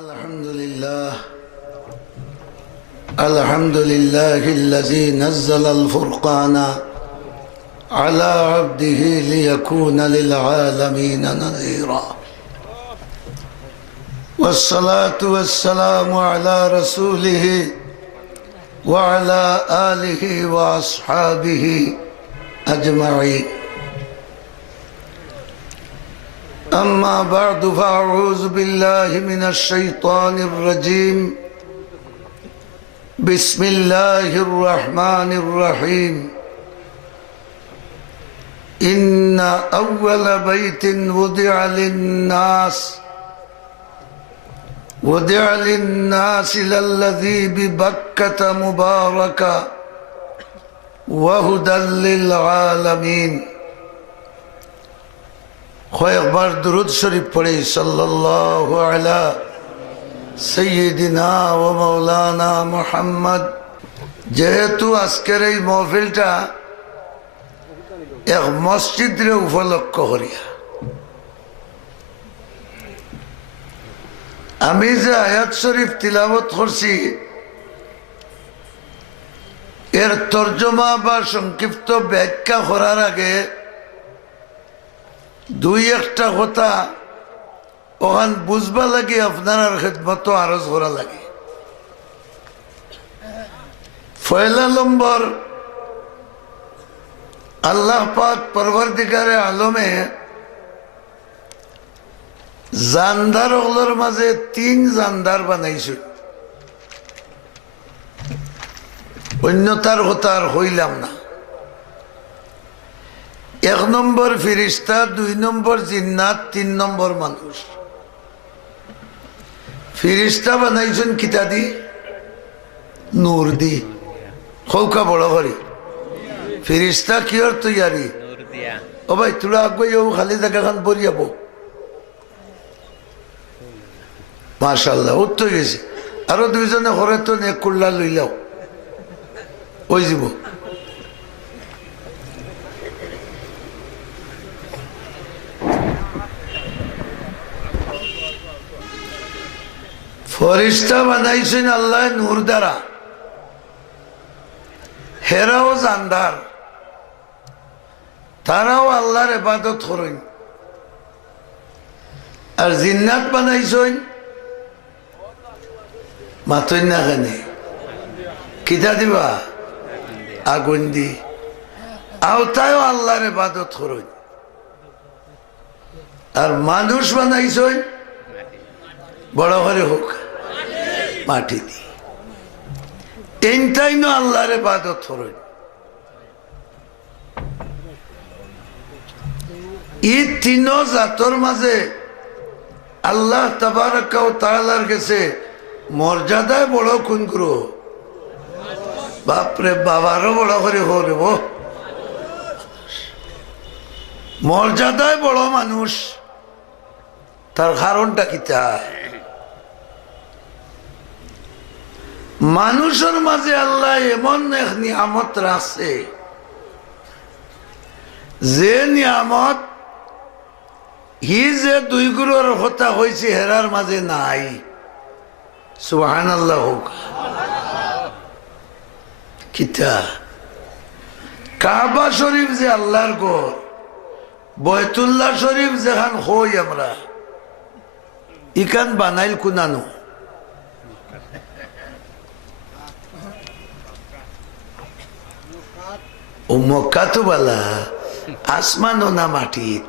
الحمد لله الذي نزل الفرقان على عبده ليكون للعالمين نذيرا والصلاة والسلام على رسوله وعلى آله وأصحابه أجمعين أما بعد فأعوذ بالله من الشيطان الرجيم بسم الله الرحمن الرحيم إن أول بيت وضع للناس للذي ببكة مباركا وهدى للعالمين কয়েকবার দুরূদ শরীফ পড়ি সাল্লাল্লাহু আলা সাইয়্যিদিনা ওয়া মাওলানা মুহাম্মদ। যেহেতু আজকের এই মাহফিলটা এক মসজিদরে উপলক্ষ করিয়া আমি যে আয়াত শরীফ তিলাওয়াত করছি এর তর্জমা বা সংক্ষিপ্ত ব্যাখ্যা করার আগে দুই একটা কথা ওখান বুঝবা লাগে আপনার খেদমত আরজ করা লাগে। পয়লা নম্বর, আল্লাহ পাক পরবর্তীকারে আলমে জানদার ওগুলোর মাঝে তিন জানদার বানাইছে। অন্যতার কথা আর হইলাম না। এক নম্বর ফিরিস্তা, দুই নম্বর জিন্নাত, তিন নম্বর মানুষ। ফিরিস্তা বানাইছেন কিতা দি? নূর দি। খৌকা বড় করি ফিরিস্তা কিয়র তৈয়ারি? ও ভাই তোরা আগে খালি জায়গা খান পরি যাবো। মাশাআল্লাহ উত্তর গেছে। আরো দুইজনে ঘরে তো নেক কুল্লা লইলাও ওই যাব। ফরিস্তা বানাইছেন আল্লাহ নূর দ্বারা। হেরাও জানদার, তারাও আল্লাহর ইবাদত করেন। আর জিন্নাত বানাইছেন মাতই না খানে কিতা দিবা? আগুন দি। আওতায়ও আল্লাহর ইবাদত করেন। আর মানুষ বানাইছেন বড় করে হোক মাটি দি। তিনটাই না আল্লাহর ইবাদত করেন। এই তিন জাতর মাঝে আল্লাহ তাবারাক ওয়া তাআলার কাছে মর্যাদায় বড় কোন গুরু? বাপরে বাবারও বড় করে হরিব। মর্যাদায় বড় মানুষ, তার কারণটা কিতা? মানুষের মাঝে আল্লাহ এমন এক নিয়ামত রাখছে যে নিয়ামত হি যে দুই গুরুর কথা হয়েছে হেরার মাঝে নাই। সুবহানাল্লাহ হোক। কিতা? কাবা শরীফ যে আল্লাহর ঘর, বয়তুল্লাহ শরীফ যেখান হই আমরা, ইখান বানাইল কুনানো? ও মক্কা তো বালা আসমানও না মাটিত।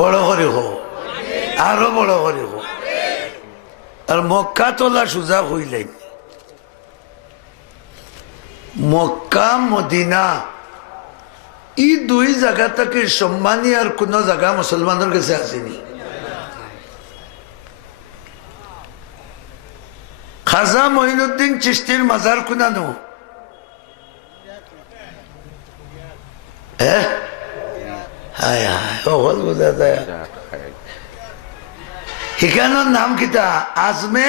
বড় করে হো, আরো বড় করে হো। আর মক্কা তোলা সোজা হইলেন। মক্কা মদিনা এই দুই জায়গা থেকে সম্মানী আর কোন জায়গা মুসলমানের কাছে আসেনি। খাজা মঈনুদ্দিন চিশতির মাজার কুনানো? হিকানোর নাম কিতা? আজমে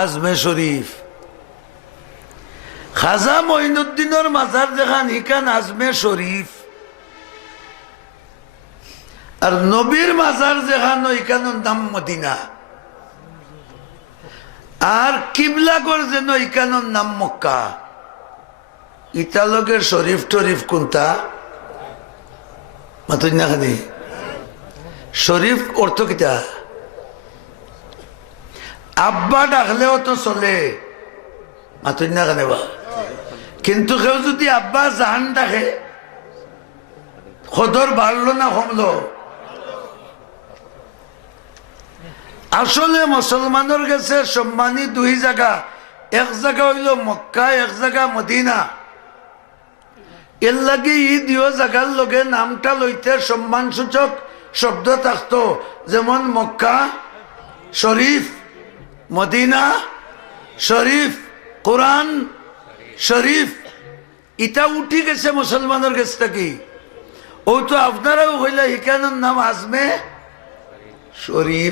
আজমে শরীফ। খাজা মঈনুদ্দিনের মাজার যেখান হিকান আজমে শরীফ। আর নবীর মাজার যেখানে এখানোর নাম মদিনা, আর কিবলাগর যেন এখানোর নাম মক্কা। ইতালকের শরীফ টরিফ কোনটা মাতুন না খানি শরীফ অর্থ কিতা? আব্বা ডাকলেও তো চলে, মাতুন না খানে বা। কিন্তু কেউ যদি আব্বা জাহান ডাকে, খদর বাড়লো না কমলো? আসলে মুসলমানের কাছে সম্মানী দুই জায়গা, এক জায়গা হইল মক্কা, এক জায়গা মদিনা। এর লাগে ই দুই জায়গার লগে নামটা লইতে সম্মানসূচক শব্দ থাকতো, যেমন মক্কা শরীফ, মদিনা শরীফ, কোরআন শরীফ। এটা উঠি গেছে মুসলমানের কাছ থেকে। ও তো আপনারাও হইলে এখানের নাম আজমে শরীফ।